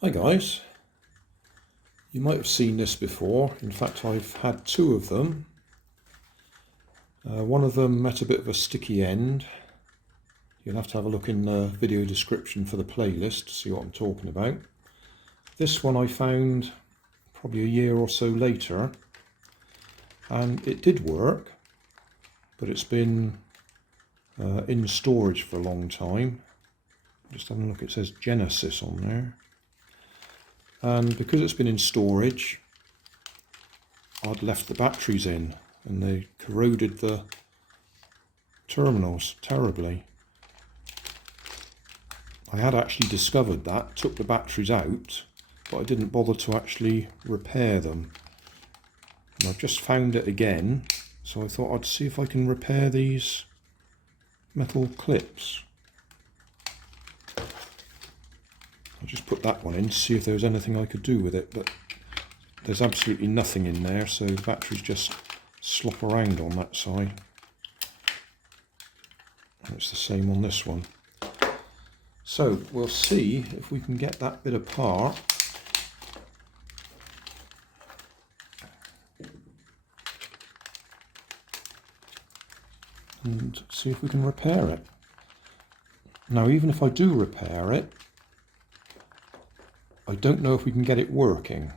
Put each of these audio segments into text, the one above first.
Hi guys, you might have seen this before. In fact, I've had two of them. One of them met a bit of a sticky end. You'll have to have a look in the video description for the playlist to see what I'm talking about. This one I found probably a year or so later, and it did work, but it's been in storage for a long time. Just having a look, it says Genesis on there. And because it's been in storage, I'd left the batteries in and they corroded the terminals terribly. I had actually discovered that, took the batteries out, but I didn't bother to actually repair them. And I've just found it again, so I thought I'd see if I can repair these metal clips. I'll just put that one in to see if there was anything I could do with it, but there's absolutely nothing in there, so the batteries just slop around on that side. And it's the same on this one. So we'll see if we can get that bit apart. And see if we can repair it. Now, even if I do repair it, I don't know if we can get it working,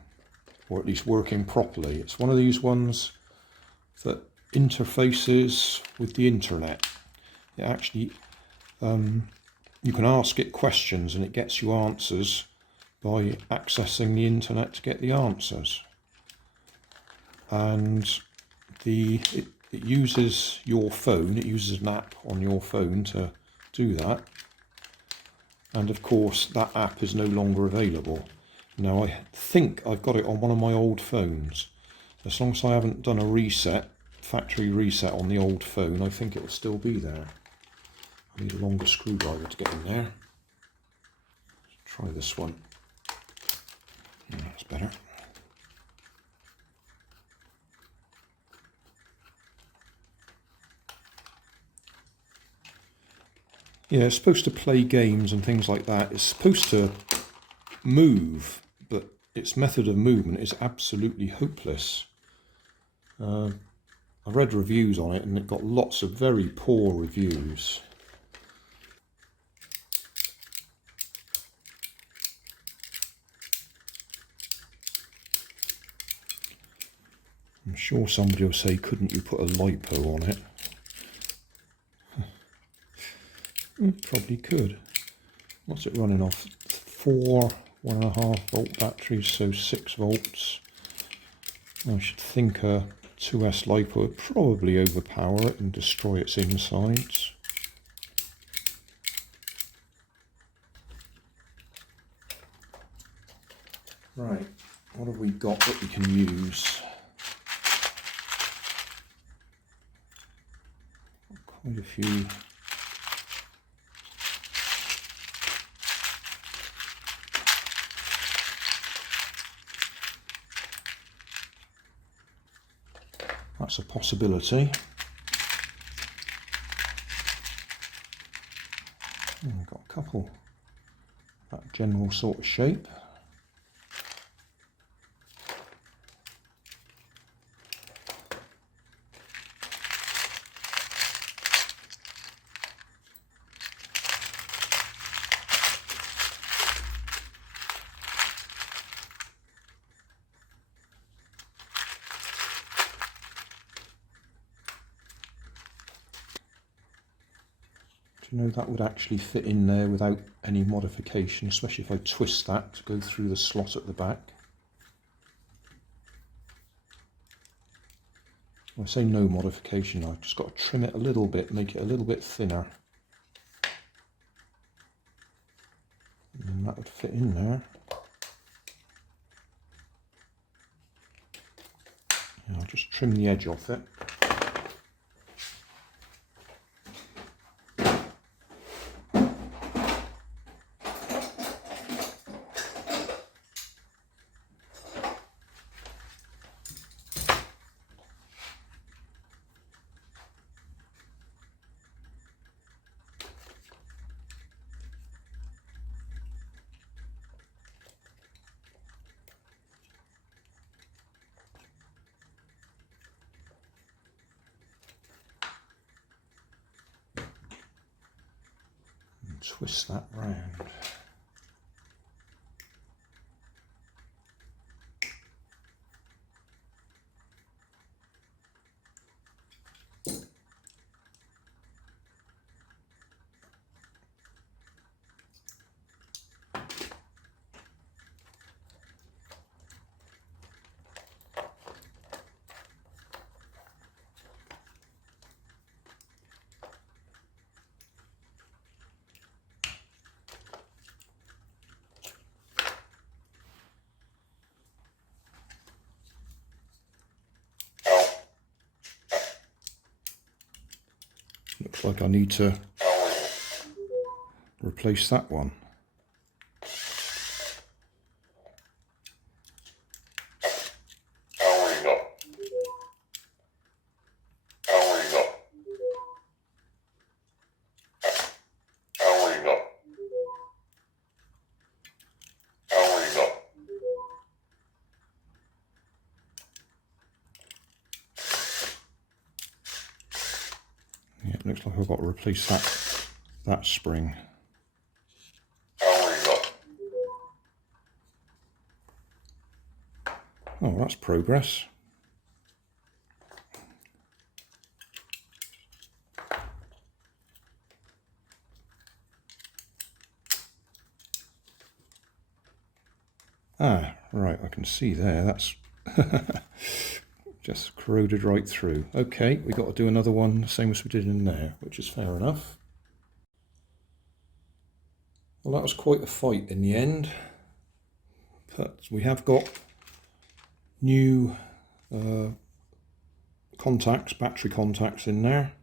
or at least working properly. It's one of these ones that interfaces with the internet. It actually, you can ask it questions and it gets you answers by accessing the internet to get the answers. And it uses your phone, it uses an app on your phone to do that. And of course that app is no longer available. Now I think I've got it on one of my old phones. As long as I haven't done a reset, factory reset on the old phone, I think it will still be there. I need a longer screwdriver to get in there. Let's try this one. Yeah, that's better. Yeah, it's supposed to play games and things like that. It's supposed to move, but its method of movement is absolutely hopeless. I read reviews on it and it got lots of very poor reviews. I'm sure somebody will say, couldn't you put a LiPo on it? Probably could. What's it running off? 4 1.5 volt batteries, so 6 volts. I should think a 2S LiPo would probably overpower it and destroy its insides. Right, what have we got that we can use? Quite a few. That's a possibility. I've got a couple, that general sort of shape. You know, that would actually fit in there without any modification, especially if I twist that to go through the slot at the back. When I say no modification, I've just got to trim it a little bit, make it a little bit thinner. And that would fit in there. And I'll just trim the edge off it. twist that round. Looks like I need to replace that one. Yeah, it looks like I've got to replace that spring. Oh, that's progress. Ah, right, I can see there, that's just corroded right through. Okay, we got to do another one, the same as we did in there, which is fair enough. Well, that was quite a fight in the end, but we have got new contacts, battery contacts in there,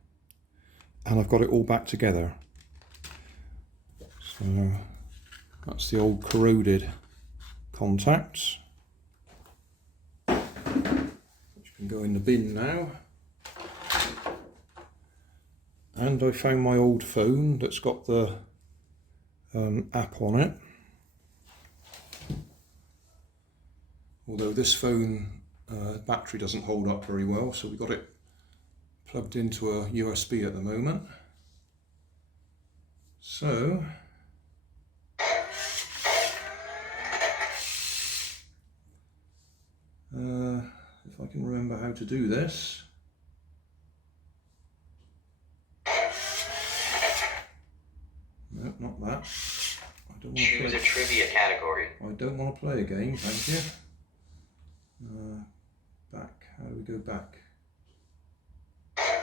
and I've got it all back together. So that's the old corroded contacts, which can go in the bin now. And I found my old phone that's got the app on it. Although this phone battery doesn't hold up very well, so we've got it plugged into a USB at the moment. So if I can remember how to do this. No, not that. I don't want to choose a trivia category. I don't want to play a game, thank you. Back. How do we go back? I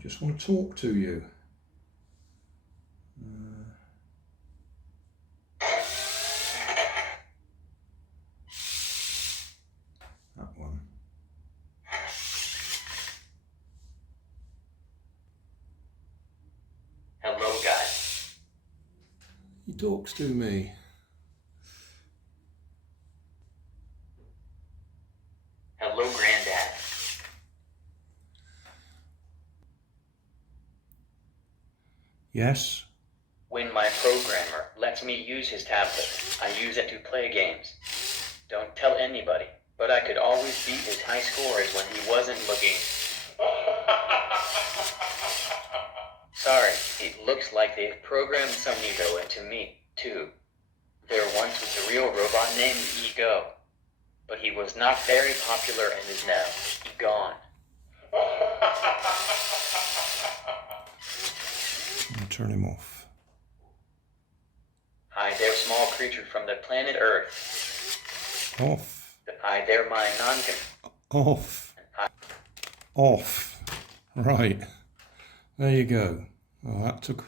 just want to talk to you. That one. Hello, guys. He talks to me. Hello, Granddad. Yes? When my programmer lets me use his tablet, I use it to play games. Don't tell anybody, but I could always beat his high scores when he wasn't looking. Sorry, it looks like they've programmed some ego into me, too. There once was a real robot named Ego, but he was not very popular and is now gone. I'll turn him off. Hi there, small creature from the planet Earth. Off. Hi there, my Off. Off. Right. There you go. Well, that took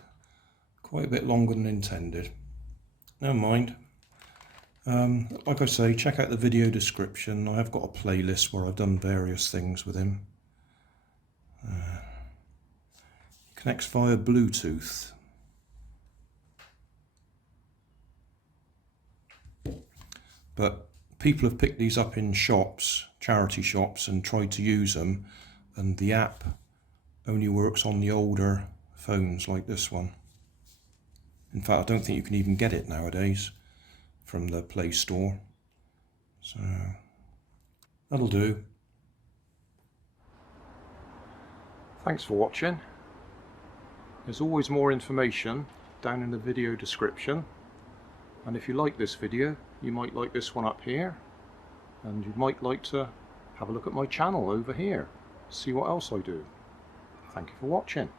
quite a bit longer than intended. Never mind. Like I say, check out the video description. I have got a playlist where I've done various things with him. Connects via Bluetooth. But people have picked these up in shops, charity shops, and tried to use them, and the app only works on the older phones like this one. In fact, I don't think you can even get it nowadays from the Play Store. So that'll do. Thanks for watching. There's always more information down in the video description, and if you like this video you might like this one up here, and you might like to have a look at my channel over here, see what else I do. Thank you for watching.